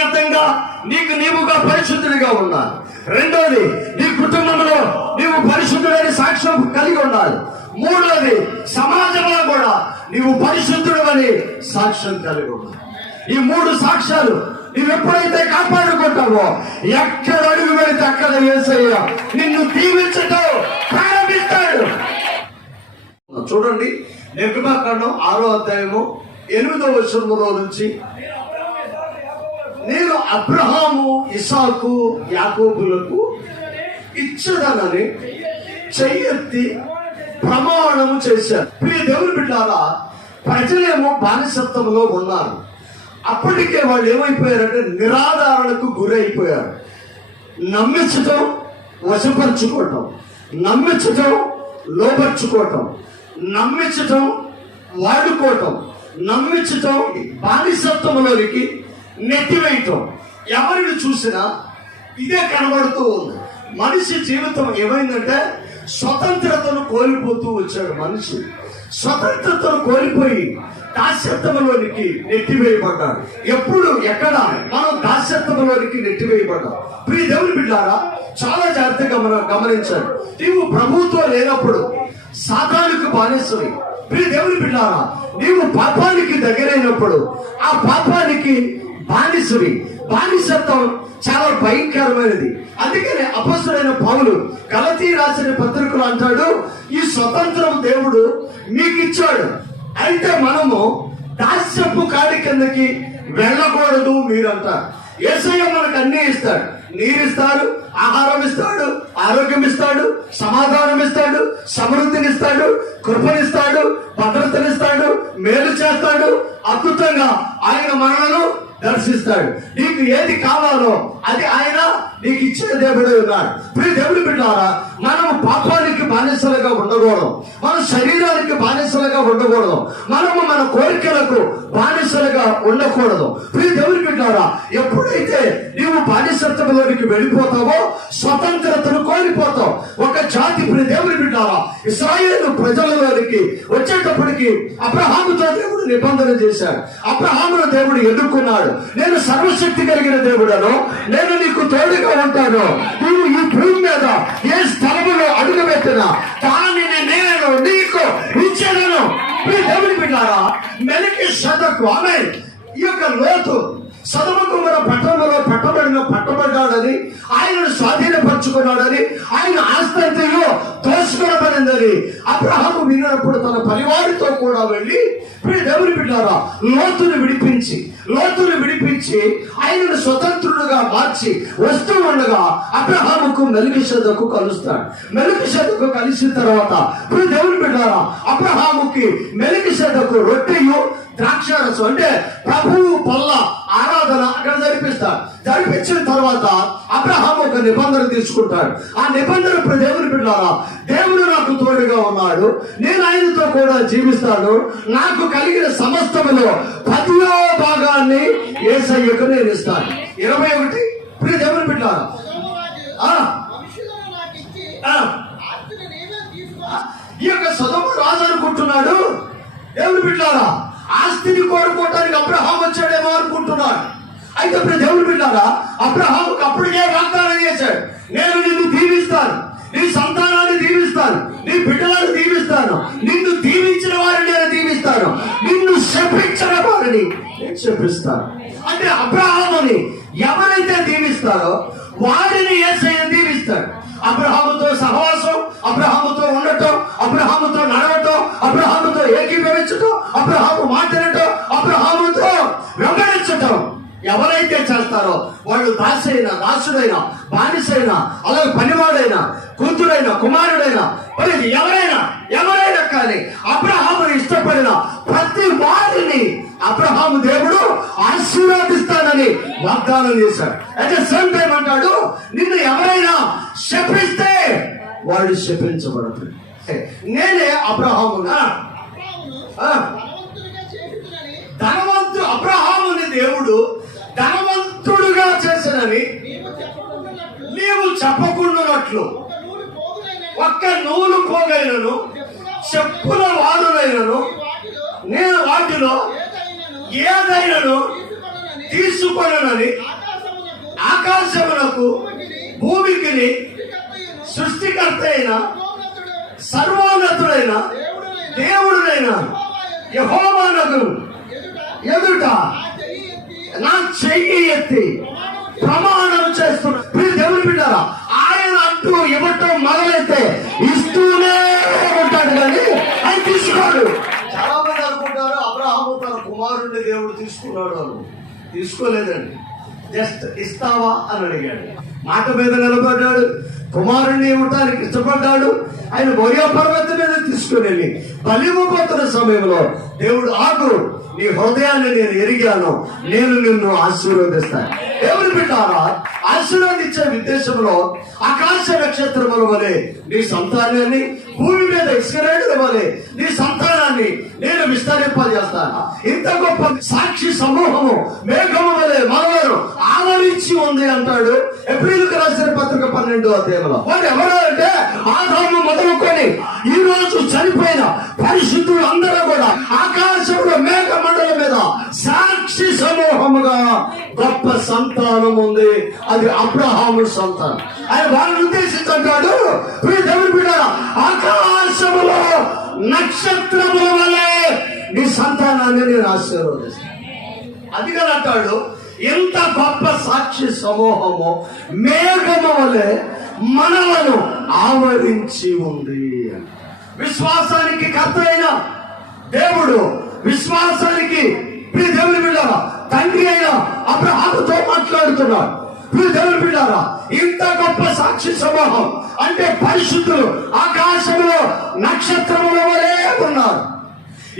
వ్యక్తిగతంగా నీకు నీవుగా పరిశుద్ధుడిగా ఉండాలి. రెండోది నీ కుటుంబంలో నీవు పరిశుద్ధుడని సాక్ష్యం కలిగి ఉండాలి. మూడోది సమాజంలో కూడా నీవు పరిశుద్ధుడు అని సాక్ష్యం కలిగి ఉండాలి. ఈ మూడు సాక్ష్యాలు నువ్వు ఎప్పుడైతే కాపాడుకుంటావో ఎక్కడ అడుగు పెడితే అక్కడ వేసయ్య నిన్ను దీవించటం ప్రారంభిస్తాడు. చూడండి నిర్గమాకాండం ఆరో అధ్యాయము ఎనిమిదో వచనములో నుంచి నేను అబ్రహాము ఇసాకు యాకోబులకు ఇచ్చదనని చెయ్యెత్తి ప్రమాణము చేశారు ప్రియ దేవుని బిడ్డారా ప్రజలేమో బానిసత్వంలో ఉన్నారు. అప్పటికే వాళ్ళు ఏమైపోయారంటే నిరాధారణకు గురైపోయారు. నమ్మించటం వశపరుచుకోవటం. నమ్మించటం లోపరుచుకోవటం. నమ్మించటం వాడుకోవటం. నమ్మించటం బానిసత్వంలోనికి నెట్టివేయటం. ఎవరిని చూసినా ఇదే కనబడుతూ ఉంది. మనిషి జీవితం ఏమైందంటే స్వతంత్రతను కోల్పోతూ వచ్చాడు మనిషి. స్వతంత్రతను కోల్పోయి దాస్యత్వంలోనికి నెట్టివేయబడ్డాడు. ఎప్పుడు ఎక్కడ మనం దాస్యత్వంలోనికి నెట్టివేయబడ్డాం. ప్రియ దేవుని బిడ్డారా చాలా జాగ్రత్తగా మనం గమనించాలి నీవు ప్రభుత్వం లేనప్పుడు సాతానికి బానిసవి. ప్రియ దేవుని బిడ్డారా నీవు పాపానికి దగ్గరైనప్పుడు ఆ పాపానికి బానిసుడి బానిసత్వం చాలా భయంకరమైనది. అందుకనే అపస్తుడైన పౌలు కలతీ రాసిన పత్రికలు అంటాడు ఈ స్వతంత్రం దేవుడు మీకు ఇచ్చాడు అయితే మనము దాస్యపు కాడి కిందకి వెళ్ళకూడదు మీరంటారు. ఏసయ్య మనకు అన్నీ ఇస్తాడు. నీరిస్తాడు ఆహారం ఇస్తాడు ఆరోగ్యం ఇస్తాడు సమాధానం ఇస్తాడు సమృద్ధినిస్తాడు కృపనిస్తాడు భద్రతనిస్తాడు మేలు చేస్తాడు. అద్భుతంగా ఆయన మనలను దర్శిస్తాడు. నీకు ఏది కావాలో అది ఆయన నీకు ఇచ్చిన దేవుడు ఉన్నాడు. ప్రియ దేవుడు బిడ్డారా మనం పాపానికి బానిసలుగా ఉండకూడదు. మన శరీరానికి బానిసలుగా ఉండకూడదు. మనము మన కోరికలకు బానిసలుగా ఉండకూడదు. ప్రియ దేవుడు బిడ్డారా ఎప్పుడైతే నీవు బానిసత్వంలోనికి వెళ్ళిపోతావో స్వతంత్రతను కోల్పోతావు. ఒక జాతి ప్రియ దేవుడు బిడ్డారా ఇస్రాయేల్ ప్రజలలోనికి వచ్చేటప్పటికి అబ్రహాముతో దేవుడు నిబంధన చేశాడు. అబ్రహామును దేవుడు ఎదుర్కొన్నాడు నేను సర్వశక్తి కలిగిన దేవుడను నేను నీకు తోడుగా ఉంటాను నీవు ఈ భూమి మీద ఏ స్థలములో అడుగు పెట్టినా దానిని నేను నీకు ఇచ్చేదను. మీ దేవుని బిడ్డారా మెలికి సదకు ఆమె ఈ యొక్క లోతు సదమకుమర పట్టణంలో పట్టబడిన పట్టబడ్డాడని ఆయనను స్వాధీనపరుచుకున్నాడని ఆయన ఆస్తంతిలో దోచుకోబడిందని అబ్రహాము విన్నప్పుడు తన పరివారితో కూడా వెళ్ళి ప్రియ దేవుని బిడ్డారా లోతును విడిపించి లోతును విడిపించి ఆయనను స్వతంత్రుడుగా మార్చి వస్తూ ఉండగా అబ్రహాముకు మెలికిషదకు కలుస్తాడు. మెలికిషదకు కలిసిన తర్వాత ఇప్పుడు దేవుని బిడ్డారా అబ్రహాముకి మెలికిషదకు రొట్టెయు ద్రాక్షారసం అంటే ప్రభువు పల్ల ఆరాధన అక్కడ జరిపిస్తాడు. జరిపించిన తర్వాత అబ్రహాం ఒక నిబంధన తీసుకుంటాడు. ఆ నిబంధన దేవుని బిడ్డారా దేవుడు నాకు తోడుగా ఉన్నాడు. నేను ఆయనతో కూడా జీవిస్తాను. నాకు కలిగిన సమస్తములో పదిలో భాగాన్ని ఏసయ్యకు నేను ఇస్తాను. ఇరవై ఒకటి. ప్రియ దేవుని బిడ్డారా ఆ, ఈ యొక్క సొదము రాజు అనుకుంటున్నాడు. దేవుని బిడ్డారా ఆస్తిని కోరుకోవటానికి అబ్రహాం వచ్చాడేమో అనుకుంటున్నాడు అయితే ఇప్పుడు దేవుడు బిడ్డారా అబ్రహాముకు అప్పటికే వాగ్దానం చేశాడు నేను నిన్ను దీవిస్తాను. నీ సంతానాన్ని దీవిస్తాను. నీ బిడ్డలను దీవిస్తాను. నిన్ను దీవించిన వారిని నేను దీవిస్తాను. నిన్ను శపించిన వారిని నేను శపిస్తాను. అంటే అబ్రహాముని ఎవరైతే దీవిస్తారో వాడిని ఏసయ్య దీవిస్తాడు. అబ్రహాముతో సహవాసం అబ్రహాముతో ఉండటం అబ్రహాముతో నడవటం అబ్రహాముతో ఏకీభవించటం అబ్రహాము మాట్లాడటం అబ్రహాముతో వెంబడించటం ఎవరైతే చేస్తారో వాళ్ళు దాసైనా దాసుడైనా బానిసైనా అలాగే పనివాడైనా కూతురైనా కుమారుడైనా మరి ఎవరైనా ఎవరైనా కానీ అబ్రహాము ఇష్టపడిన ప్రతి వారిని అబ్రహాము దేవుడు ఆశీర్వదిస్తాడని వాగ్దానం చేశాడు. అయితే సేమ్ టైం అంటాడు నిన్ను ఎవరైనా శపిస్తే వాడు శపించబడతాడు నేనే అబ్రహాముగా ఆ. ధనవంతుడు అబ్రహాముని దేవుడు ధనవంతుడుగా చేసినని నీవు చెప్పుకుంటున్నట్లు చెప్పకుండానట్లు. ఒక్క నూలు పోగైనను చెప్పుల వారులైనను నేను వాటిలో ఏదైనా తీసుకొనని ఆకాశమునకు భూమికి సృష్టికర్త అయిన సర్వోన్నతుడైన దేవుడునైన యహోమానకు ఎదుట నా చెయ్యి ఎత్తి ప్రమాణం చేస్తున్నా మీరు దేవుని బిడ్డారా ఆయన అంటూ ఇవ్వటం మొదలైతే ఇస్తూనే ఉంటాడు కానీ ఆయన తీసుకోడు చాలా మంది అనుకుంటారు అబ్రహాము తన కుమారుణ్ణి దేవుడు తీసుకున్నాడు తీసుకోలేదండి. జస్ట్ ఇస్తావా అని అడిగాడు. మాట మీద నిలబడ్డాడు. కుమారుణ్ణి ఇవ్వటానికి ఇష్టపడ్డాడు. ఆయన మోరియా పర్వతం మీద తీసుకుని వెళ్ళి బలివ్వబోతున్న సమయంలో దేవుడు ఆకు నీ హృదయాన్ని నేను ఎరిగాను. నేను నిన్ను ఆశీర్వదిస్తాను. దేవుని బిడ్డారా ఆశీర్వదించే ఉద్దేశంలో ఆకాశ నక్షత్రముల వలె నీ సంతానాన్ని భూమి మీద ఇసుకరేడుల ఇవ్వాలి. నీ సంతానాన్ని నేను విస్తరింపజేస్తాను. ఇంత గొప్ప సాక్షి సమూహము మేఘము వలె మనవరు ఆవరించి ఉంది అంటాడు. ఎప్రిల్కి రాసిన పత్రిక పన్నెండు అధ్యాయంలో. వాడు ఎవరు అంటే ఆదాము మొదలుకొని ఈ రోజు చనిపోయిన పరిశుద్ధులు అందరూ కూడా ఆకాశంలో మేఘ మండలం మీద సాక్షి సమూహముగా గొప్ప సంతానం ఉంది. అది అబ్రహాము సంతానం. ఆయన వాళ్ళని ఉద్దేశించాడు ప్రియ దేవుని ఆకాశములో నక్షత్రముల వలె నీ సంతానాన్ని నేను ఆశీర్వదిస్తాను. అది కదా అంటాడు ఎంత గొప్ప సాక్షి సమూహము మేఘము వలె మనలను ఆవరించి ఉంది విశ్వాసానికి కర్త అయిన దేవుడు విశ్వాసానికి ప్రియ దేవుని తండ్రి అయిన అబ్రహాముతో మాట్లాడుతున్నాడు. ప్రియ బిడ్డారా? ఇంత గొప్ప సాక్షి సమూహం. అంటే పరిశుద్ధులు ఆకాశంలో నక్షత్రముల వలె ఉన్నారు.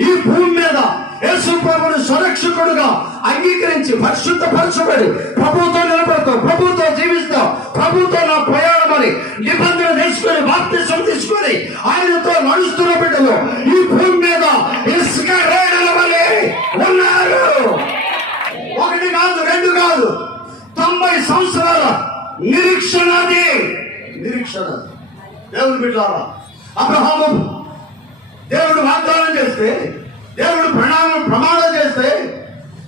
ఈ భూమి మీద యేసు ప్రభుని సురక్షకుడుగా అంగీకరించి పరిశుద్ధపరచబడి ప్రభుతో నిలబడతాం ప్రభుతో జీవిస్తాం ప్రభుతో నా ప్రయాణం అని నిబంధన తీసుకొని బాప్తిసం తీసుకొని ఆయనతో నడుస్తున్న బిడ్డలు ఈ భూమి మీద ఇసుక రేణుల వలె ఉన్నారు. ఒకటి కాదు రెండు కాదు. తొంభై సంవత్సరాల నిరీక్షణది నిరీక్షణ దేవుడు బిడ్డారా అబ్రహాము దేవుడు వాగ్దానం చేస్తే దేవుడు ప్రణామం ప్రమాణం చేస్తే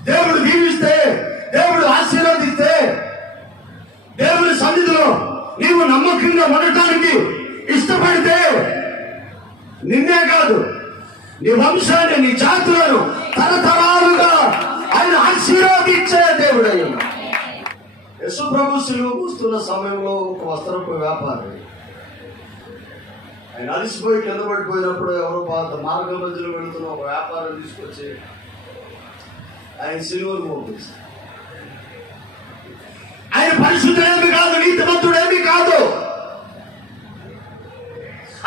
దేవుడు దీవిస్తే దేవుడు ఆశీర్వదిస్తే దేవుడి సన్నిధిలో నీవు నమ్మకంగా ఉండటానికి ఇష్టపడితే నిన్నే కాదు నీ వంశాన్ని నీ జాతులను తరతరాలుగా ఆయన ఆశీర్వదించే దేవుడు యశుప్రభు ప్రభు కూస్తున్న సమయంలో ఒక వస్త్రపు వ్యాపారి. ఆయన అలసిపోయి కింద పడిపోయినప్పుడు ఎవరో పాత మార్గం మధ్యలో వెళుతున్న ఒక వ్యాపారం తీసుకొచ్చి ఆయన సిలువను పంపిస్తారు ఆయన పరిశుద్ధుడేమి కాదు నీతిమంతుడేమి కాదు.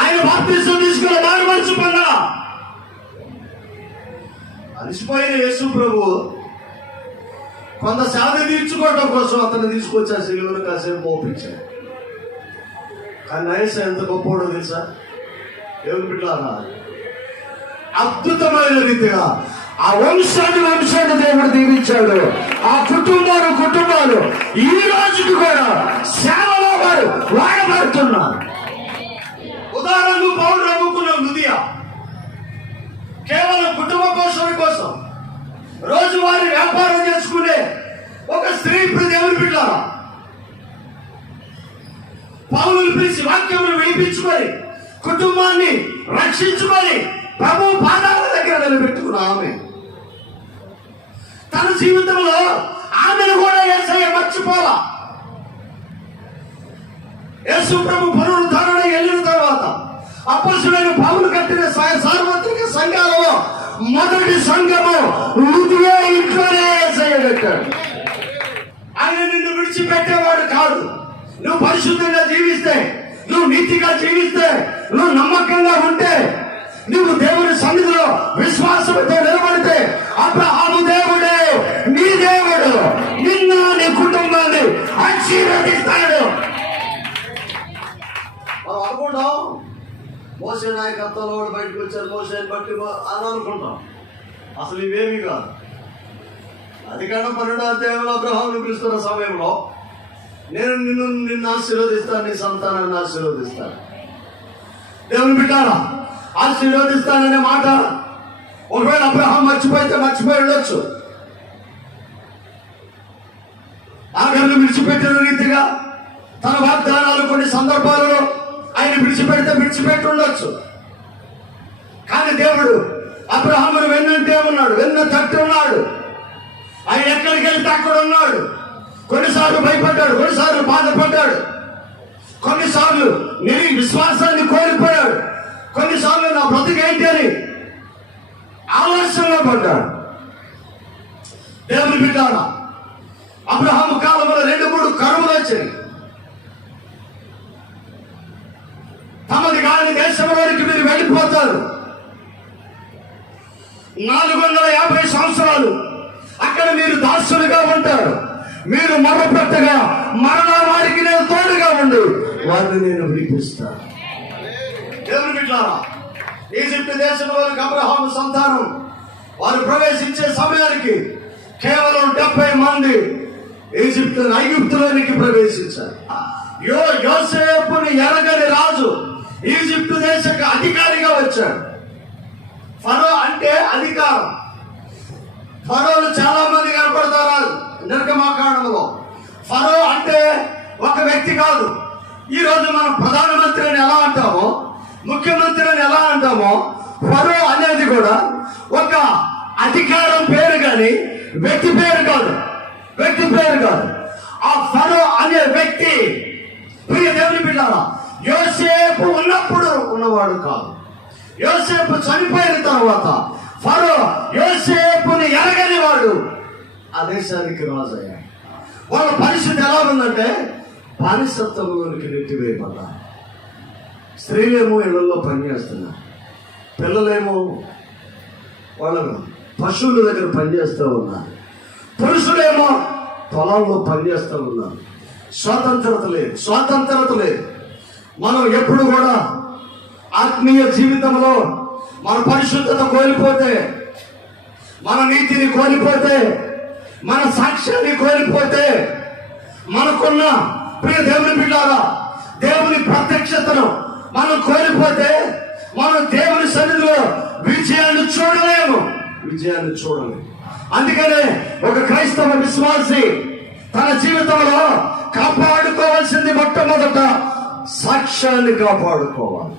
ఆయన బాప్తిసం తీసుకున్న మారు మనసు పల్ల అలసిపోయిన యేసు ప్రభు కొంత సాధ తీర్చుకోవడం కోసం అతను తీసుకొచ్చి ఆ సిలువను కాసేపు మోపించాడు కానీ నయస ఎంత గొప్పవాడో తెలుసా? దేవుని బిడ్డారా అద్భుతమైన రీతిగా ఆ వంశాన్ని వంశాన్ని దేవుడు దీవించాడు. ఆ కుటుంబాలు కుటుంబాలు. ఈ రోజుకి కూడా సేవలో వారు వాడబడుతున్నారు. ఉదాహరణకు పౌరు నమ్ముకున్న హృదయ కేవలం కుటుంబ పోషణ కోసం రోజువారీ వ్యాపారం చేసుకునే ఒక స్త్రీ ఇప్పుడు దేవుని బిడ్డ పౌరులు పిలిచి వాక్యములు వినిపించుకొని కుటుంబాన్ని రక్షించుకొని ప్రభు పాదాల దగ్గర నిలబెట్టుకున్న ఆమె. తన జీవితంలో ఆమెను కూడా ఏసయ్య మర్చిపోలా. యేసు ప్రభు పునరుద్ధరణ వెళ్ళిన తర్వాత అపసులైన పౌలు కట్టిన సార్వత్రిక సంఘాలలో మొదటి సంఘము హృదయ ఇంట్లోనే చేయబెట్టాడు. ఆయన నిన్ను విడిచిపెట్టేవాడు కాదు. నువ్వు పరిశుద్ధంగా జీవిస్తే నువ్వు నీతిగా జీవిస్తే నువ్వు నమ్మకంగా ఉంటే నువ్వు దేవుని సన్నిధిలో విశ్వాసంతో నిలబడితే అబ్రహాము దేవుడే నీ దేవుడు నిన్న నీ కుటుంబాన్ని ఆశీర్వదిస్తాడు. మనం అనుకుంటాం మోసే నాయకత్వంలో వాడు బయటకు వచ్చారు. మోసేని బట్టి అని అనుకుంటాం. అసలు ఇవేమి కాదు. అది కన్నా పన్నెండో అధ్యాయంలో అబ్రహాం పిలుస్తున్న సమయంలో నేను నిన్ను నిన్ను ఆశీర్వదిస్తాను నీ సంతానాన్ని ఆశీర్వదిస్తాను. దేవుని బిడ్డారా ఆశీర్వదిస్తాననే మాట ఒకవేళ అబ్రహాం మర్చిపోతే మర్చిపోయి ఉండొచ్చు. దేవుని విడిచిపెట్టిన రీతిగా తన వాగ్దానాలు కొన్ని సందర్భాలలో ఆయన విడిచిపెడితే విడిచిపెట్టి ఉండొచ్చు కానీ దేవుడు అబ్రహామును వెన్నంటే ఉన్నాడు వెన్న తట్టు ఉన్నాడు. ఆయన ఎక్కడికి వెళ్తే అక్కడ ఉన్నాడు. కొన్నిసార్లు భయపడ్డాడు కొన్నిసార్లు బాధపడ్డాడు. కొన్నిసార్లు నీ విశ్వాసాన్ని కోల్పోయాడు. కొన్నిసార్లు నా బ్రతికేంటి అని ఆలోచనలో పడ్డాడు. దేవుని బిడ్డారా అబ్రహాము కాలంలో రెండు మూడు కరువులు వచ్చాయి తమది కాని దేశంలోనికి మీరు వెళ్ళిపోతారు. నాలుగు వందల యాభై సంవత్సరాలు అక్కడ మీరు దాసులుగా ఉంటారు. మీరు మొరపెట్టగా మరలా వారికి నేను తోడుగా ఉండు. వారిని నేను విడిపిస్తా. దేవుని బిడ్డారా ఈజిప్ట్ దేశంలోని అబ్రహాం సంతానం వారు ప్రవేశించే సమయానికి కేవలం డెబ్బై మంది ఈజిప్ట్ ఐగుప్తులోనికి ప్రవేశించారు. యో యోసేపుని ఎరగని రాజు ఈజిప్ట్ దేశకు అధికారిగా వచ్చాడు. ఫరో అంటే అధికారం. ఫరోలు చాలా మంది కనపడతారు నిర్గమాకాండంలో ఫరో అంటే ఒక వ్యక్తి కాదు. ఈ రోజు మనం ప్రధానమంత్రిని ఎలా అంటామో ముఖ్యమంత్రిని ఎలా అంటామో ఫరో అనేది కూడా ఒక అధికారం పేరు కానీ వ్యక్తి పేరు కాదు. వ్యక్తి పేరు కాదు. ఆ ఫరో అనే వ్యక్తి. ప్రియ దేవుని బిడ్డారా యోసేపు ఉన్నప్పుడు ఉన్నవాడు కాదు. యోసేపు చనిపోయిన తర్వాత ఫరో యోసేపుని ఎరగని వాడు ఆ దేశానికి రాజు అయ్యాడు వాళ్ళ పరిస్థితి ఎలా ఉందంటే బానిసత్వంలోనికి నెట్టివేయబడ్డారు స్త్రీలేమో ఇళ్ళలో పనిచేస్తున్నారు. పిల్లలేమో వాళ్ళ పశువుల దగ్గర పనిచేస్తూ ఉన్నారు. పురుషులేమో పొలాల్లో పనిచేస్తూ ఉన్నారు. స్వాతంత్రత లేదు స్వాతంత్రత లేదు. మనం ఎప్పుడు కూడా ఆత్మీయ జీవితంలో మన పరిశుద్ధత కోల్పోతే మన నీతిని కోల్పోతే మన సాక్ష్యాన్ని కోల్పోతే మనకున్న ప్రియ దేవుని బిడ్డారా దేవుని ప్రత్యక్షతను మనం కోల్పోతే మనం దేవుని సన్నిధిలో విజయాన్ని చూడలేము. విజయాన్ని చూడలేము. అందుకనే ఒక క్రైస్తవ విశ్వాసి తన జీవితంలో కాపాడుకోవాల్సింది మొట్టమొదట సాక్ష్యాన్ని కాపాడుకోవాలి.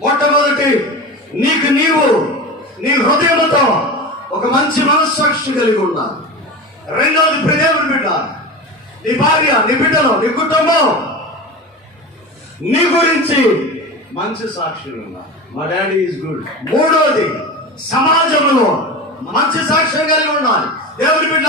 మొట్టమొదటి నీకు నీవు నీ హృదయంతో ఒక మంచి మనస్సాక్షి కలిగి ఉండాలి. రెండవది ప్రదేవుని బిడ్డ నీ భార్య నీ బిడ్డలు నీ కుటుంబం నీ గురించి మంచి సాక్షులు ఉన్నారు మా డాడీ ఈజ్ గుడ్. మూడోది సమాజంలో మంచి సాక్ష్యం కలిగి ఉండాలి. దేవుని బిడ్డ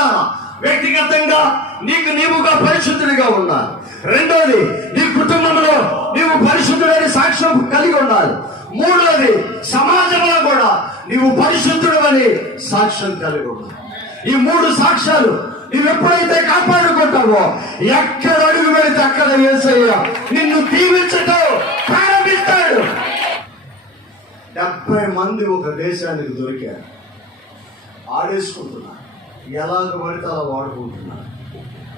వ్యక్తిగతంగా నీకు నీవుగా పరిశుద్ధుడిగా ఉండాలి. రెండోది నీ కుటుంబంలో నీవు పరిశుద్ధుడని సాక్ష్యం కలిగి ఉండాలి. మూడోది సమాజంలో కూడా నీవు పరిశుద్ధుడు అని సాక్ష్యం కలిగి ఉండాలి. ఈ మూడు సాక్ష్యాలు నువ్వు ఎప్పుడైతే కాపాడుకుంటావో ఎక్కడ అడుగు పెడితే అక్కడ వేసయ్య నిన్ను దీవించటం ప్రారంభిస్తాడు. డెబ్బై మంది ఒక దేశానికి దొరికారు. ఆడేసుకుంటున్నారు. ఎలాగ పడితే అలా వాడుకుంటున్నారు.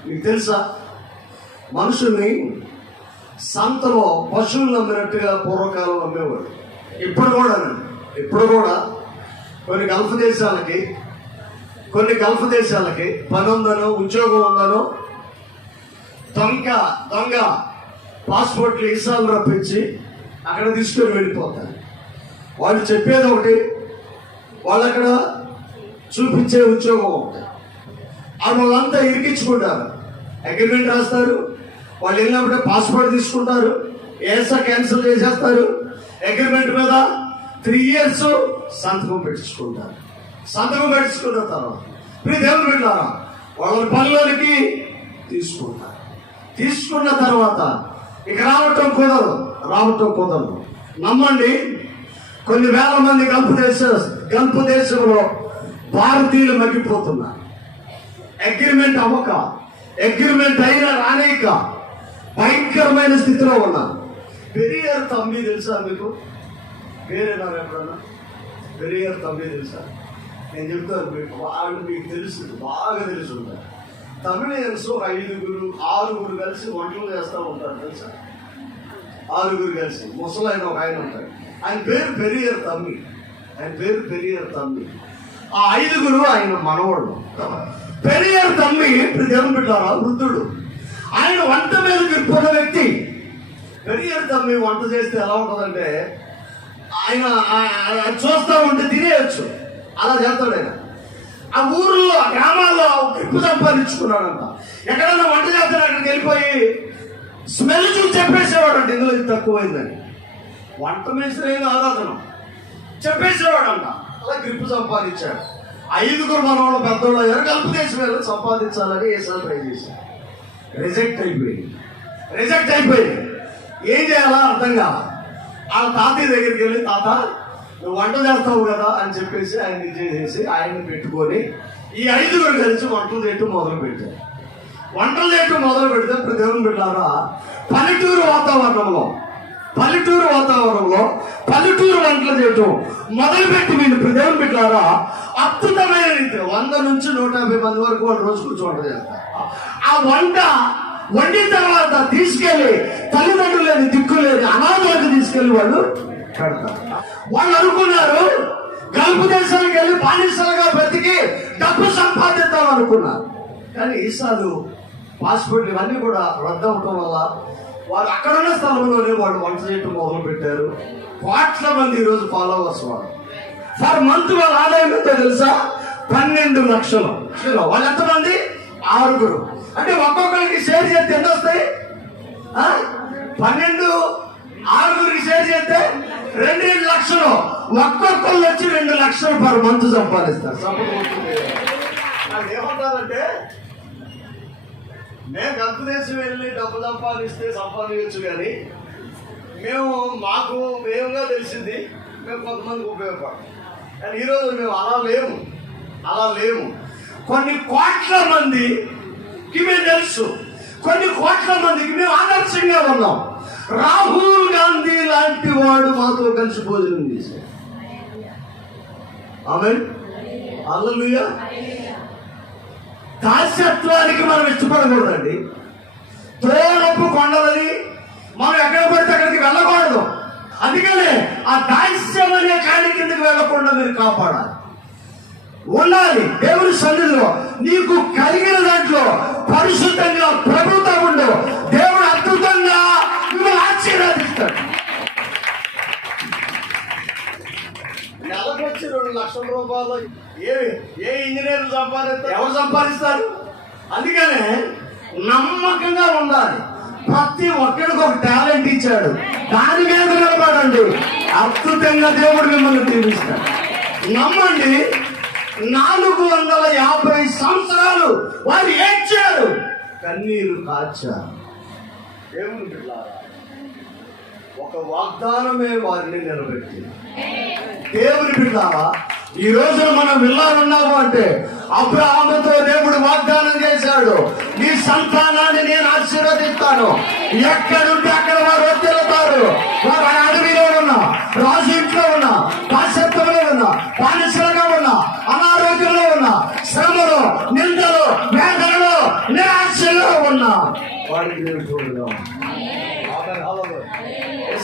మీకు తెలుసా? మనుషుల్ని సంతలో పశువులు అమ్మినట్టుగా పూర్వకాలం అమ్మేవాడు ఇప్పుడు కూడా ఇప్పుడు కూడా కొన్ని గల్ఫ్ దేశాలకి కొన్ని గల్ఫ్ దేశాలకి పని ఉందనో ఉద్యోగం ఉందనో దొంగ దొంగ పాస్పోర్ట్లు వీసాలు రప్పించి అక్కడ తీసుకొని వెళ్ళిపోతారు. వాళ్ళు చెప్పేది ఒకటి వాళ్ళు అక్కడ చూపించే ఉద్యోగం ఒకటి. వాళ్ళంతా ఇరికించుకుంటారు. అగ్రిమెంట్ రాస్తారు. వాళ్ళు వెళ్ళినప్పుడే పాస్పోర్ట్ తీసుకుంటారు. ఏసా క్యాన్సిల్ చేసేస్తారు. అగ్రిమెంట్ మీద త్రీ ఇయర్స్ సంతకం పెట్టించుకుంటారు. సంతకం పెట్టించుకున్న తర్వాత మీ దేవుడు వెళ్ళారా వాళ్ళ పనులకి తీసుకుంటారు. తీసుకున్న తర్వాత ఇక రావటం కుదరదు రావటం కుదరదు. నమ్మండి కొన్ని వేల మంది గల్ఫ్ దేశ గల్ఫ్ దేశంలో భారతీయులు మగ్గిపోతున్నారు. అగ్రిమెంట్ అవ్వక అగ్రిమెంట్ అయినా రానేక భయంకరమైన స్థితిలో ఉన్నారు పెరియర్ తమ్మి తెలుసా మీకు? పేరేనారు ఎప్పుడన్నా? పెరియర్ తమ్మి తెలుసా? నేను చెప్తాను మీకు వాళ్ళు మీకు తెలుసు బాగా తెలుసు ఉంటారు. తమిళన్స్ ఐదుగురు ఆరుగురు కలిసి వంటలు చేస్తూ ఉంటారు తెలుసా? ఆరుగురు కలిసి ముసలైన ఒక ఆయన ఉంటాడు. ఆయన పేరు పెరియర్ తమ్మి. ఆయన పేరు పెరియర్ తమ్మి. ఆ ఐదుగురు ఆయన మనవాళ్ళు. పెరియర్ తమ్మి ఇప్పుడు దేవుని పెట్టారా? వృద్ధుడు. ఆయన వంట మీద విప్పున్న వ్యక్తి. పెరియర్ తమ్మి వంట చేస్తే ఎలా ఉంటుందంటే ఆయన చూస్తా ఉంటే తినేయచ్చు. అలా చేస్తాడు ఆయన. ఆ ఊర్లో గ్రామాల్లో గ్రిప్పు సంపాదించుకున్నాడంట. ఎక్కడైనా వంట చేస్తాడు అక్కడికి వెళ్ళిపోయి స్మెల్ చూసి చెప్పేసేవాడు అంట ఇందులో ఇది తక్కువైందని. వంట మేసిన ఆరాధన చెప్పేసేవాడంట. అలా గ్రిప్పు సంపాదించాడు. ఐదుగురు మనవాళ్ళు పెద్దవాళ్ళు ఎవరు కలుపు దేశం వెళ్ళి సంపాదించాలని ఏసారి ట్రై చేశారు? రిజెక్ట్ అయిపోయింది. రిజెక్ట్ అయిపోయింది. ఏం చేయాలా అర్థం కాదు వాళ్ళ తాతయ్య దగ్గరికి వెళ్ళి తాత నువ్వు వంట చేస్తావు కదా అని చెప్పేసి ఆయన చేసేసి ఆయన్ని పెట్టుకొని ఈ ఐదుగురు కలిసి వంటలు చేయటం మొదలు పెట్టారు. వంటలు చేయటం మొదలు పెడితే ప్రతి దేవుని పెట్టారా పల్లెటూరు వాతావరణంలో పల్లెటూరు వాతావరణంలో పల్లెటూరు వంటలు చేయటం మొదలుపెట్టి మీరు ఇప్పుడు పెట్టారా అద్భుతమైన రీతి వంద నుంచి నూట యాభై మంది వరకు వాళ్ళు రోజు కూర్చోవడం చేస్తారు. ఆ వంట వండిన తర్వాత తీసుకెళ్ళి తల్లిదండ్రులు లేని దిక్కు లేని అనాథలకు తీసుకెళ్ళి వాళ్ళు పెడతారు. వాళ్ళు అనుకున్నారు గల్ఫ్ దేశానికి వెళ్ళి బానిసలుగా బ్రతికి డబ్బు సంపాదిద్దాం అనుకున్నారు. కానీ ఈసారి పాస్పోర్ట్ ఇవన్నీ కూడా రద్దు అవటం వల్ల వాళ్ళు అక్కడున్న స్థలంలోనే వాళ్ళు వంట చేయటం మొదలు పెట్టారు. కోట్ల మంది ఈరోజు ఫాలోవర్స్ వాళ్ళు. ఫర్ మంత్ వాళ్ళ ఆదాయం ఎంతో తెలుసా? పన్నెండు లక్షలు. వాళ్ళు ఎంతమంది? ఆరుగురు. అంటే ఒక్కొక్కరికి షేర్ చేస్తే ఎంత వస్తాయి? పన్నెండు ఆరుగురికి షేర్ చేస్తే రెండు రెండు లక్షలు. ఒక్కొక్కళ్ళు వచ్చి రెండు లక్షలు పర్ మంత్ సంపాదిస్తారు. సంపాదిస్తుంది. ఏమంటారంటే మేము గల్ఫ్ దేశం వెళ్ళి డబ్బు సంపాదిస్తే సంపాదించచ్చు కానీ మేము మాకు మేముగా తెలిసింది మేము కొంతమందికి ఉపయోగపడతాం. కానీ ఈరోజు మేము అలా లేము. అలా లేము. కొన్ని కోట్ల మందికి మేము తెలుసు. కొన్ని కోట్ల మందికి మేము ఆదర్శంగా ఉన్నాం. రాహుల్ గాంధీ లాంటి వాడు మాతో కలిసి భోజనం చేశాడు. ఆమె అల్లలుయ్యా దాస్యత్వానికి మనం ఇష్టపడకూడదండి. తోలపు కొండలని మనం ఎక్కడ పడితే అక్కడికి వెళ్ళకూడదు. అందుకనే ఆ దాస్యం అనే కాడి కిందకి వెళ్ళకుండా మీరు కాపాడాలి. ఉండాలి దేవుని సన్నిధిలో నీకు కలిగిన దాంట్లో పరిశుద్ధంగా ప్రభుత్వం ఉండు. నెలకు రెండు లక్షల రూపాయలు ఏ ఏ ఇంజనీర్ సంపాదిస్తారు? ఎవరు సంపాదిస్తారు? అందుకనే నమ్మకంగా ఉండాలి. ప్రతి ఒక్కరికి ఒక టాలెంట్ ఇచ్చాడు. దాని మీద నిలబడండి. అద్భుతంగా దేవుడు మిమ్మల్ని దీవిస్తాడు నమ్మండి నాలుగు వందల యాభై సంవత్సరాలు వారు ఏడ్చారు. కన్నీరు కాచారు. దేవుని ఒక వాగ్దానమే వారిని నిలబెట్టింది. దేవుని బిడ్డారా ఈ రోజు మనం విల్లాలున్నాము అంటే అబ్రాహాముతో దేవుడు వాగ్దానం చేశాడు నీ సంతానాన్ని నేను ఆశీర్వదిస్తాను. ఎక్కడుంటే అక్కడ వారు వచ్చేస్తారు వారు అడవిలో ఉన్నా రాజు ఇంట్లో ఉన్నా దాసత్వంలో ఉన్నా బానిసలుగా ఉన్నా అనారోగ్యంలో ఉన్నా శ్రమలో నిందలో వేదనలో నిరాశలో ఉన్నా. వారికి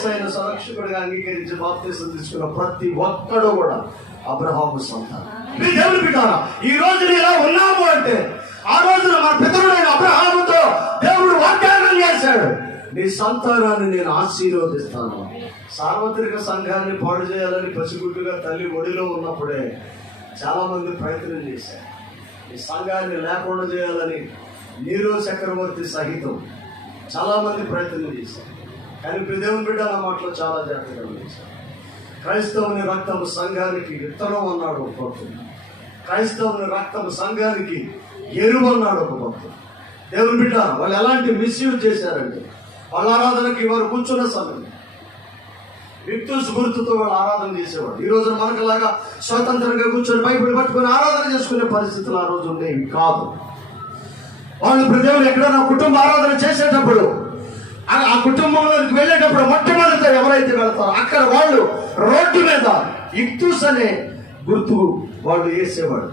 యేసయ్యను సంరక్షకుడిగా అంగీకరించి బాప్తీసం తీసుకున్న ప్రతి ఒక్కడు కూడా అబ్రహాము సంతానం. మీ బిడ్డారా ఈ రోజు ఇలా ఉన్నాము అంటే ఆ రోజున మన పితరుడైన అబ్రహాముతో దేవుడు వాగ్దానం చేశాడు నీ సంతానాన్ని నేను ఆశీర్వదిస్తాను. సార్వత్రిక సంఘాన్ని పాడు చేయాలని పసిగుడ్డుగా తల్లి ఒడిలో ఉన్నప్పుడే చాలా మంది ప్రయత్నం చేశారు. ఈ సంఘాన్ని లేకుండా చేయాలని నీరో చక్రవర్తి సహితం చాలా మంది ప్రయత్నం చేశారు. కానీ ప్రదేవుని దేవుని బిడ్డ నా మాటలో చాలా జాగ్రత్తగా చేశారు క్రైస్తవుని రక్తం సంఘానికి విత్తనం అన్నాడు ఒక భక్తుడు. క్రైస్తవుని రక్తం సంఘానికి ఎరువు అన్నాడు ఒక భక్తుడు. దేవుని బిడ్డ వాళ్ళు ఎలాంటి మిస్యూజ్ చేశారంటే వాళ్ళ ఆరాధనకి వారు కూర్చున్న సమయం. విక్టర్స్ గుర్తుతో వాళ్ళు ఆరాధన చేసేవాడు ఈ రోజు మనకులాగా స్వతంత్రంగా కూర్చొని బైబిల్ పట్టుకొని ఆరాధన చేసుకునే పరిస్థితులు ఆ రోజు ఉండేవి కాదు. వాళ్ళు ప్రజలు ఎక్కడైనా కుటుంబ ఆరాధన చేసేటప్పుడు ఆ- ఆ కుటుంబంలోకి వెళ్ళేటప్పుడు మొట్టమొదట ఎవరైతే వెళ్తారో అక్కడ వాళ్ళు రోడ్డు మీద ఇక్తూస్ అనే గుర్తు వాళ్ళు వేసేవాడు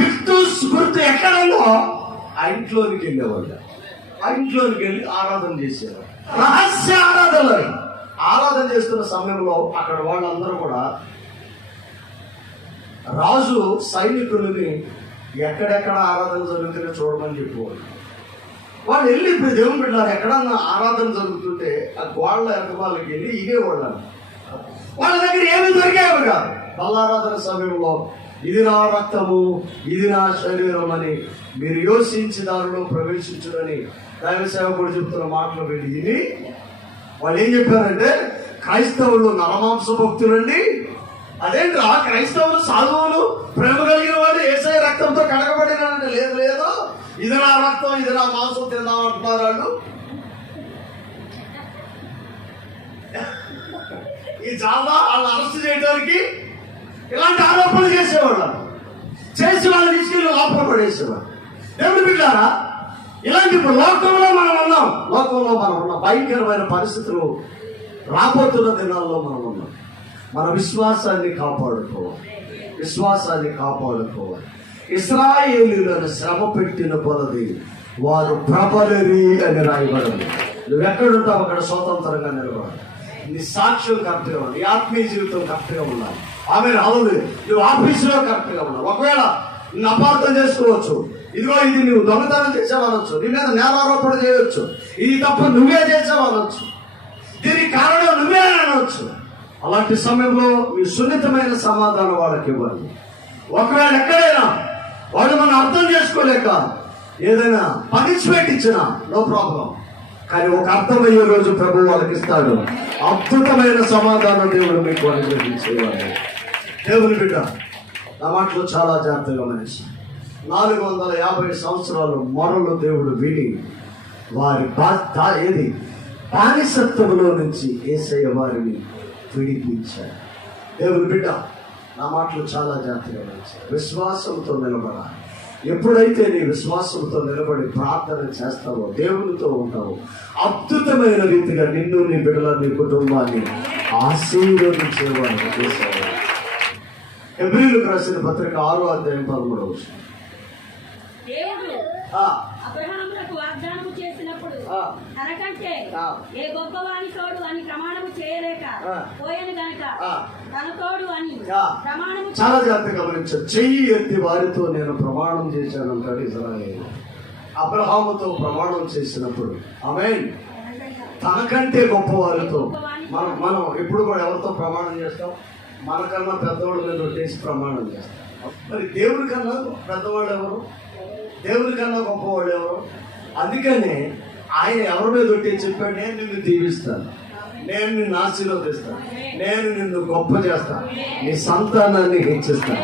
ఇక్తూస్ గుర్తు ఎక్కడో ఆ ఇంట్లోనికి వెళ్ళేవాళ్ళు. ఆ ఇంట్లోనికి వెళ్ళి ఆరాధన చేసేవారు రహస్య ఆరాధనలు. ఆరాధన చేస్తున్న సమయంలో అక్కడ వాళ్ళందరూ కూడా రాజు సైనికులని ఎక్కడెక్కడ ఆరాధన జరుగుతుందో చూడమని చెప్పేవాళ్ళు. వాళ్ళు వెళ్ళి ఇప్పుడు దేవుని బిడ్డారు ఎక్కడన్నా ఆరాధన జరుగుతుంటే ఆ గోళ్ళ ఎక్కబాలకి వెళ్ళి ఇదే వాళ్ళు వాళ్ళ దగ్గర ఏమి దొరికేవి కాదు. బల్లారాధన సమయంలో ఇది నా రక్తము ఇది నా శరీరం అని మీరు యోచించి దానిలో ప్రవేశించుడని దైవ సేవకుడు చెప్తున్న మాటలు వెళ్ళి విని వాళ్ళు ఏం చెప్పారంటే క్రైస్తవులు నరమాంస భక్తులండి. అదేంటి ఆ క్రైస్తవులు సాధువులు ప్రేమ కలిగిన వాళ్ళు ఏసఐ రక్తంతో కడగబడినారంటే లేదు లేదు. ఇది నా రక్తం ఇది నా మాంసం తిందాం అంటున్నారు వాళ్ళు ఈ చాలా వాళ్ళు అరెస్ట్ చేయడానికి ఇలాంటి ఆరోపణలు చేసేవాళ్ళు. చేసి వాళ్ళు తీసుకెళ్ళి లోపల పడేసేవాళ్ళు. దేవుడు బిడ్డారా ఇలాంటి ఇప్పుడు లోకంలో మనం ఉన్నాం. లోకంలో మనం ఉన్నాం. భయంకరమైన పరిస్థితులు రాబోతున్న దినాల్లో మనం ఉన్నాం. మన విశ్వాసాన్ని కాపాడుకోవాలి. విశ్వాసాన్ని కాపాడుకోవాలి. ఇస్రాయేలీలను శ్రమ పెట్టిన పొలది వారు ప్రబలరి అని రాయబడింది. నువ్వు ఎక్కడుంటావు అక్కడ స్వతంత్రంగా నిలబడాలి. నీ సాక్ష్యం కరెక్ట్గా ఉండాలి. నీ ఆత్మీయ జీవితం కరెక్ట్గా ఉండాలి. ఆమె అవును. నువ్వు ఆఫీసులో కరెక్ట్గా ఉండాలి ఒకవేళ నిన్ను అపార్థం చేసుకోవచ్చు. ఇదిగో ఇది నువ్వు దొంగతనం చేసేవాళ్ళొచ్చు. నీ మీద నేరారోపణ చేయవచ్చు ఇది తప్ప నువ్వే చేసేవాళ్ళొచ్చు. దీనికి కారణం నువ్వే అనవచ్చు అలాంటి సమయంలో మీ సున్నితమైన సమాధానం వాళ్ళకి ఇవ్వాలి. ఒకవేళ ఎక్కడైనా లేక ఏదైనా పనిష్మెంట్ ఇచ్చిన నో ప్రాబ్లం కానీ ఒక అర్థమయ్యే రోజు ప్రభు వాళ్ళకి ఇస్తాడు. అద్భుతమైన సమాధానం దేవుడు మీకు అనుగ్రహించేవాడు దేవుని బిడ్డ నా మాటలు చాలా జాగ్రత్తగా మనిషి. నాలుగు వందల యాభై సంవత్సరాలు మొరలు దేవుడు విని వారి బా ఏది? బానిసత్వంలో నుంచి ఏసయ్య వారిని విడిపించాడు. దేవుని బిడ్డ నా మాటలు చాలా జాగ్రత్తగా మనిషి. విశ్వాసంతో నిలబడాలి. ఎప్పుడైతే నీ విశ్వాసంతో నిలబడి ప్రార్థన చేస్తావో దేవునితో ఉంటావో అద్భుతమైన రీతిగా నిన్ను నీ బిడ్డల నీ కుటుంబాన్ని ఆశీర్వదించేవాడు చేసేవాడు. ఎబ్రిలకు రాసిన పత్రిక ఆరో అధ్యాయం పదమూడవ అబ్రహాములకు చేసినప్పుడు. తనకంటే. ఏ గొప్పవాని తోడు అని ప్రమాణము చేయలేక. పోయను గనక. తన తోడు అని. ప్రమాణము చాలా జాగ్రత్తగా గమనించారు చెయ్యి ఎత్తి వారితో నేను ప్రమాణం చేశానంటాడు ఇజ్రాయేల్ అబ్రహాముతో ప్రమాణం చేసినప్పుడు ఆమె తనకంటే గొప్ప వారితో మనం మనం ఎప్పుడు కూడా ఎవరితో ప్రమాణం చేస్తాం మనకన్నా పెద్దవాళ్ళ మీద ఒట్టేసి ప్రమాణం చేస్తాం మరి దేవుడి కన్నా పెద్దవాళ్ళు ఎవరు దేవుడి కన్నా గొప్పవాడు ఎవరు? అందుకనే ఆయన ఎవరి మీద ఒట్టి చెప్పాడు? నేను నిన్ను దీవిస్తాను. నేను నిన్ను ఆశీర్వదిస్తాను. నేను నిన్ను గొప్ప చేస్తాను. నీ సంతానాన్ని హెచ్చిస్తాను.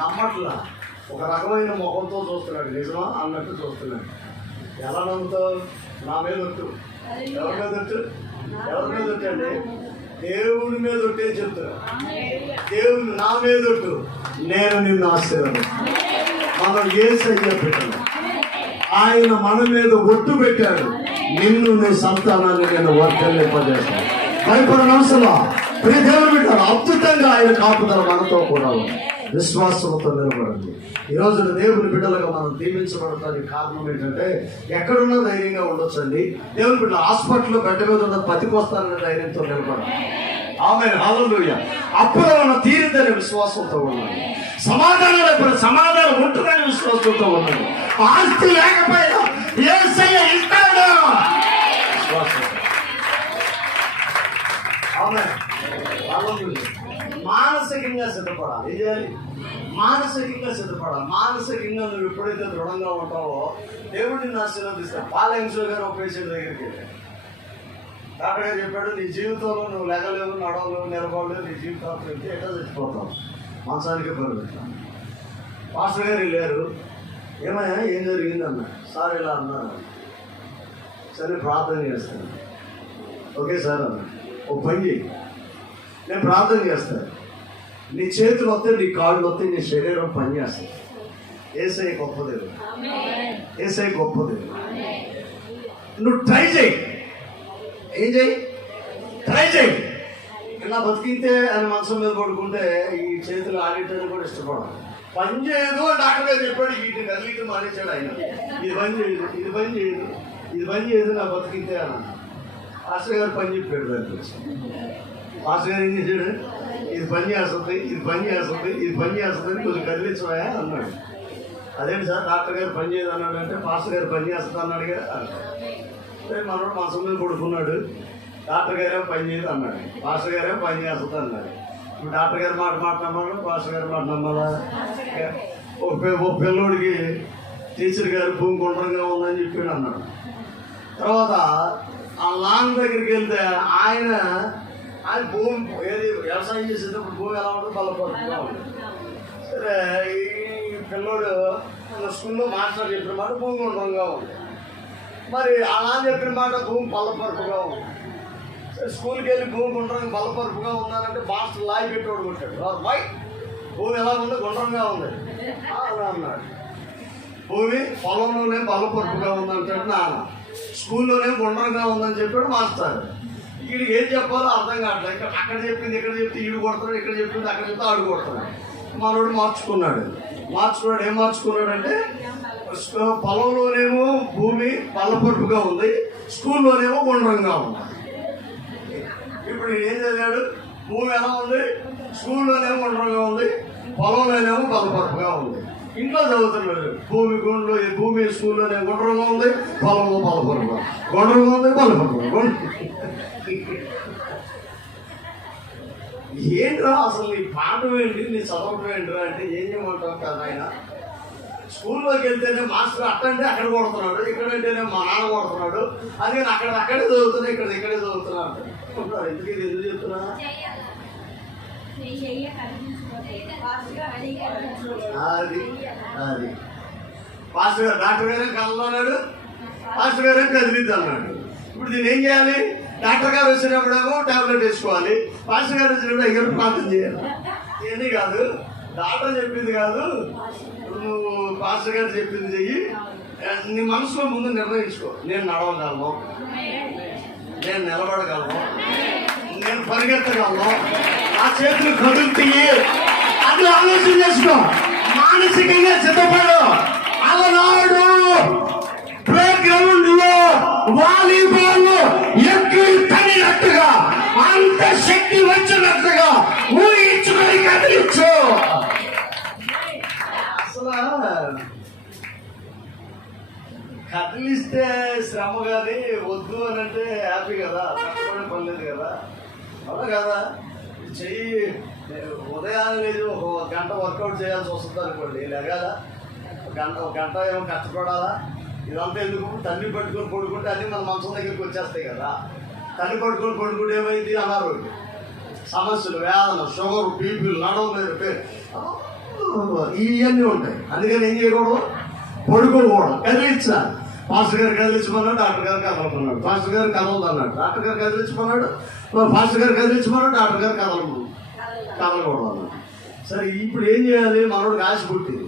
నమ్మట్లా. ఒక రకమైన ముఖంతో చూస్తున్నాడు. నిజమా? అన్నట్టు చూస్తున్నాడు. ఎలా నమ్ముతావు? నా మీద ఒట్టు. ఎవరి మీద ఒట్టు? ఎవరి మీద ఒట్టండి దేవుని మీద ఒట్టే చెప్తున్నా దేవుని నా మీద ఒట్టు. నేను నిన్ను ఆశీర్వదిస్తాను. మనం ఏ సయ్య ఆయన మన మీద ఒట్టు పెట్టాడు. నిన్ను నీ సంతానాన్ని నేను వర్తలింపజేస్తాను భయపడని అవసరం ప్రియ దేవుడు పెట్టారు అద్భుతంగా ఆయన కాపుదల మనతో కూడా విశ్వాసంతో నిలబడండి. ఈ దేవుని బిడ్డలుగా మనం దీవించబడటానికి కారణం ఏంటంటే ఎక్కడున్నా ధైర్యంగా ఉండొచ్చండి. దేవుని బిడ్డ హాస్పిటల్లో బెడ్ మీద ఉన్న పతికొస్తారనే ధైర్యంతో నిలబడాలి. ఆమె హాలూయ అప్పుడు మనం విశ్వాసంతో ఉన్నాడు సమాధానం లేకపోతే సమాధానం ఉంటుందని విశ్వాసంతో ఉన్నాడు ఆస్తి లేకపోయినా ఏసయ్య ఇస్తాడు? ఆమె మానసికంగా సిద్ధపడాలి. ఏం చేయాలి? మానసికంగా సిద్ధపడాలి. మానసికంగా నువ్వు ఎప్పుడైతే దృఢంగా ఉంటావో దేవుడిని ఆశీర్వదిస్తావు పాలయంశో గారు ఒక పేషెంట్ దగ్గరికి వెళ్ళాడు డాక్టర్ గారు చెప్పాడు నీ జీవితంలో నువ్వు లెగలేవు నడవలేవు నిలబడలేవు నీ జీవితం వెళ్తే ఎట్లా చచ్చిపోతావు? మంచానికి పరిగెత్తాను పాస్టర్ గారు వెళ్ళారు. ఏమయ్యా ఏం జరిగిందన్న? సార్ ఇలా అన్నారు. సరే ప్రార్థన చేస్తాను. ఓకే సార్ అన్న ఓ పని చేయి నేను ప్రార్థన చేస్తాను. నీ చేతులు వస్తే నీ కాళ్ళు వస్తే నీ శరీరం పని చేస్తుంది. ఏసై గొప్పదేవు ఏసై గొప్పదేవు నువ్వు ట్రై చేయి ఏం చేయి? ట్రై చేయి. ఇలా బతికితే అని మనసు మీద పడుకుంటే ఈ చేతులు ఆడేటది కూడా ఇష్టపడాలి పని చేయదు అని డాక్టర్ గారు చెప్పాడు వీటిని కదిలికి మానేశాడు ఆయన. ఇది పని చేయదు ఇది పని చేయదు ఇది పని చేయదు నా బతికితే అని మాస్టర్ గారు పని చెప్పాడు దాని గురించి. మాస్టర్ గారు ఏం చేశాడు? ఇది పని చేస్తుంది ఇది పని చేస్తుంది ఇది పని చేస్తుంది కొంచెం కదిలించవా అన్నాడు. అదేంటి సార్ డాక్టర్ గారు పని చేయదు అన్నాడు అంటే పాస్టర్ గారు పని చేస్తుంది అన్నాడుగా అదే మనోడు మనసు మీద పడుకున్నాడు. డాక్టర్ గారే పని చేయదు అన్నాడు. పాస్టర్ గారే పని చేస్తుంది అన్నాడు. ఇప్పుడు డాక్టర్ గారు మాట మాట నమ్మాలి? గారు మాట నమ్మాలా? ఒక ఒక పిల్లోడికి టీచర్ గారు భూమి గుండ్రంగా ఉందని చెప్పాడు అన్నాడు. తర్వాత ఆ లాంగ్ దగ్గరికి వెళ్తే ఆయన ఆయన భూమి ఏది వ్యవసాయం చేసేటప్పుడు భూమి ఎలా ఉంటుంది బలపడుతుందా ఉంటుంది సరే ఈ పిల్లోడు స్కూల్లో మాస్టర్ చెప్పిన మాట భూమి గుండ్రంగా ఉంది. మరి అలా చెప్పిన మాట భూమి పల్లపరుపుగా ఉంది. స్కూల్కి వెళ్ళి భూమి గుండ్రంగా పల్లపరుపుగా ఉందనంటే మాస్టర్ లాయి పెట్టి కొట్టాడు వై భూమి ఎలా ఉంది? గుండ్రంగా ఉంది. అన్నాడు. భూమి పొలంలోనే బలపరుపుగా ఉందంటాడు నాన్న. స్కూల్లోనే గుండ్రంగా ఉందని చెప్పాడు మాస్టర్. వీడికి ఏం చెప్పాలో అర్థం కావట్లేదు. ఇక్కడ అక్కడ చెప్పింది ఇక్కడ చెప్తే ఈడు కొడుతున్నాడు ఇక్కడ చెప్పింది అక్కడ చెప్తే ఆడు కొడుతున్నాడు మనోడు మార్చుకున్నాడు. మార్చుకున్నాడు ఏం మార్చుకున్నాడంటే పొలంలోనేమో భూమి బలపరుపుగా ఉంది స్కూల్లోనేమో గుండ్రంగా ఉంది. ఇప్పుడు ఏం చదివాడు? భూమి ఎలా ఉంది? స్కూల్లోనేమో గుండ్రంగా ఉంది పొలంలోనేమో బలపరుపుగా ఉంది. ఇంట్లో చదువుతున్నాడు. భూమి గుండ్లో భూమి స్కూల్లోనే గుండ్రంగా ఉంది పొలంలో బలపరుపుగా గుండ్రంగా ఉంది బలపరుపుగా ఏంట్రా అసలు నీ పాఠం ఏంటి? నీ చదవటం ఏంట్రా అంటే ఏం చేయమంటావు కదా ఆయన? స్కూల్లోకి వెళ్తేనే మాస్టర్ అట్టంటే అక్కడ కొడుతున్నాడు ఇక్కడంటేనే మా నాన్న కొడుతున్నాడు. అది అక్కడ అక్కడే చదువుతున్నా ఇక్కడ ఇక్కడే చదువుతున్నా అంటాడు. ఎందుకు ఇది ఎందుకు చెప్తున్నా? అది అది. పాస్టర్ గారు డాక్టర్ గారే కళ్ళలో అన్నాడు? పాస్టర్ గారే కదిలిద్ది అన్నాడు? ఇప్పుడు దీన్ని ఏం చేయాలి? డాక్టర్ గారు వచ్చినప్పుడేమో టాబ్లెట్ వేసుకోవాలి. పాస్టర్ గారు వచ్చినప్పుడు ఎగరు ప్రార్థన చేయాలి. ఇవన్నీ కాదు. డాక్టర్ చెప్పింది కాదు. నువ్వు పాస్టర్ గారు చెప్పింది చెయ్యి. నీ మనసులో ముందు నిర్ణయించుకో. నేను నడవగలను. నేను నిలబడగలను. నేను పరిగెత్తగలను. ఆ చేతులు కదులుతాయి. అది ఆలోచన చేసుకో. మానసికంగా సిద్ధపడు. అలనాడు. ప్లే గ్రౌండ్లో వాలీబాల్ ఎక్కువ తగినట్టుగా అంత శక్తి వచ్చినట్టుగా ఊహించుకొని కదిలించు అసలు కదిలిస్తే శ్రమ కానీ వద్దు అని అంటే హ్యాపీ కదా. కష్టపడే పని లేదు కదా. అవునా కదా? చెయ్యి ఉదయాన్నే లేదు ఒక గంట వర్కౌట్ చేయాల్సి వస్తుంది అనుకోండి లేగాల ఒక గంట ఒక గంట ఏమో కష్టపడాలా? ఇదంతా ఎందుకు? తల్లి పట్టుకొని పడుకుంటే అన్నీ మన మంచం దగ్గరికి వచ్చేస్తాయి కదా. తల్లి పట్టుకొని పడుకుంటే ఏమైంది అనారోగ్యం సమస్యలు వేదన షుగర్ బీపీలు నడవలేదు ఇవన్నీ ఉంటాయి. అందుకని ఏం చేయకూడదు? పడుకోకూడదు కదిలించాలి పాస్టర్ గారు కదిలించమన్నాడు డాక్టర్ గారు కదలమన్నాడు. పాస్టర్ గారు కదలదు అన్నాడు డాక్టర్ గారు కదిలించమన్నాడు పాస్టర్ గారు కదిలించమన్నాడు డాక్టర్ గారు కదలము కదలకూడదు. అన్నాడు. సరే ఇప్పుడు ఏం చేయాలి? మనోడికి ఆశ పుట్టింది.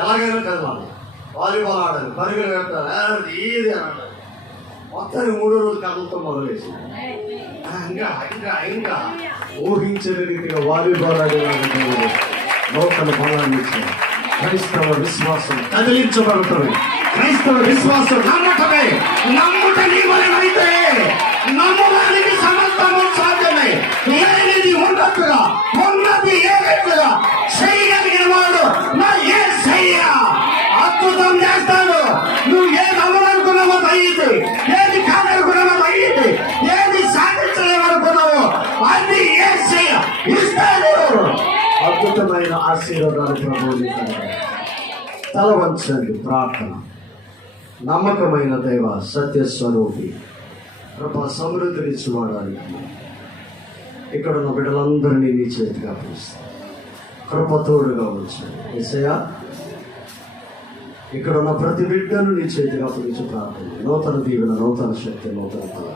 ఎలాగైనా కదలాలి. వాలీబాల్ ఆడాలి పరుగులు పెట్టాలి ఇది అన్నాడు. మొత్తానికి మూడో రోజు కథలతో మొదలేసి ఇంకా ఇంకా ఇంకా ఊహించని రీతిగా వాలీబాల్ ఆడేవాళ్ళకి నూతన బలాన్ని ఇచ్చారు క్రైస్తవ విశ్వాసం కదిలించబడుతుంది. క్రైస్తవ విశ్వాసం నమ్మటమే నమ్ముట నీ వలనైతే నమ్మడానికి సమస్తము సాధ్యమే. లేనిది ఉన్నట్టుగా ఉన్నది ఏదైతుగా చేయగలిగిన వాడు నా ఏ చెయ్య అద్భుతం చేస్తాడు. నువ్వు ఏ నమ్మనుకున్నావో అది అయ్యింది ఏది కాదనుకున్నావో అది అయ్యింది ఏది సాధించలేమనుకున్నావో అది ఏ చెయ్య ఇస్తాడు. అద్భుతమైన ఆశీర్వాదాలు ప్రభుత్వం తల వంచండి ప్రార్థన. నమ్మకమైన దైవ సత్య స్వరూపి సంవృద్ధిని చూడడానికి ఇక్కడ ఉన్న బిడ్డలందరినీ నీ చేతిగా పిలుస్తాను కృపతోడుగా ఉంచండి. ఎసయా ఇక్కడ ఉన్న ప్రతి బిడ్డను నీ చేతిగా పిలిచి ప్రార్థన. నూతన దీవెన నూతన శక్తి నూతన బల.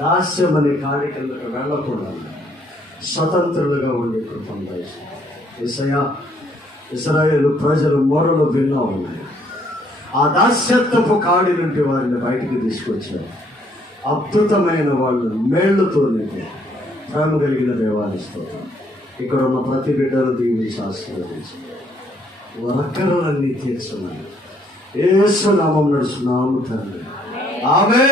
దాస్యం అనే కార్యక్రమాలకు వెళ్ళకుండా స్వతంత్రులుగా ఉండే కృపం ఇసయా ఇస్రాయేల్ ప్రజలు మొరలు భిన్నం ఉన్నాయి. ఆ దాస్యత్వపు కాడి నుండి వారిని బయటికి తీసుకొచ్చారు. అద్భుతమైన వాళ్ళు మేళ్ళతో నీకు ప్రేమ కలిగిన దేవాలయ స్తోత్రం. ఇక్కడ ఉన్న ప్రతి బిడ్డను దీవించి ఆశీర్వదించి వరకరలన్నీ తీర్చున్నాను ఏసు నామం నడుచున్నాము తండ్రి. ఆమె